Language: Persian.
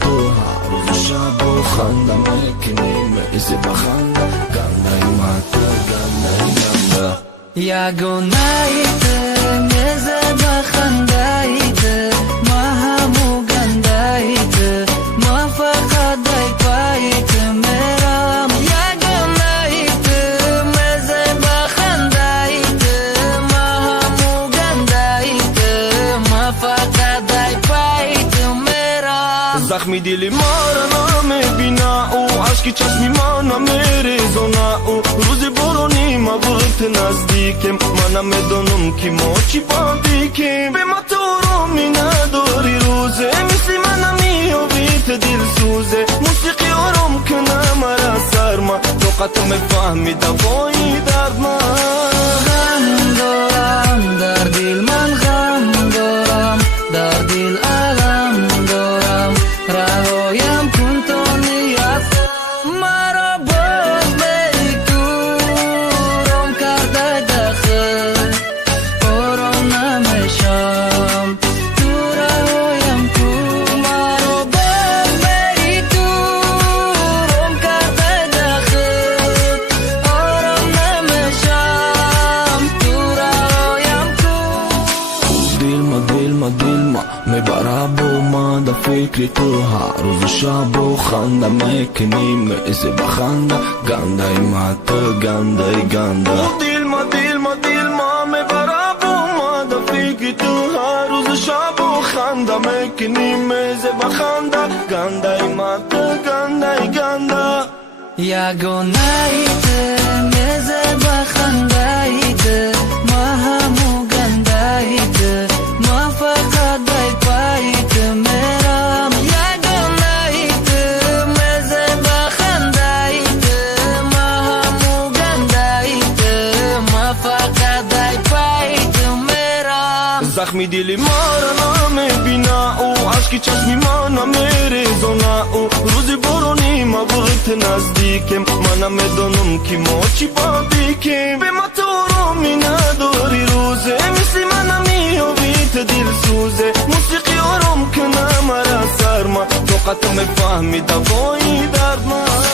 تو هر روز شب و خنده میکنیم ایزی بخنده گنده ماتا گنده یگانایت میزه بخندایت ما همو گندایت ما فقط دای پایت میرم یگانایت میزه بخندایت ما همو گندایت ما فقط دای پایت میرم زخمی دلی ما را نمیبینه او عشقی چشمی ما نمیریزونه او روزی برونی ما بود نزدیکم من نمیدونم که ما چی باندیکیم به ما تو رو می نداری روزه مثل من نمیابیت دل سوزه موسیقی آرام کنه مرا سرما طاقت میفهمی دوایی درد من غم دارم در دل من غم دارم در دل علم دارم رهایم کن تا نیت مرا باز بی تو رام کرده دخل آرام نمیشم تو رهایم کن مرا باز بی تو رام کرده دخل آرام نمیشم تو رهایم کن دل ما میبره با ما در فکر تو هر روز شب و خنده میکنیم ایزی بخنده گنده ماتا گنده دل ما میبره با ما در فکر تو هر روز شب و خنده میکنیم ایزی بخنده گنده ماتا گنده یگانایت میزه بخندایت ما همو گندایت ما فقط دای پایت میرم یگانایت میزه بخندایت ما همو گندایت ما فقط دای پایت میرم زخمی دلی ما را نمیبینه او عشقی چشمی ما نمیریزونه او روزی برونی ما بود نزدیکم من نمیدونم که ما چی باندیکیم به ما تو رو می نداری روزه مثل من نمیابیت دل سوزه موسیقی آرام کنه مرا سرما طاقت میفهمی دوایی درد من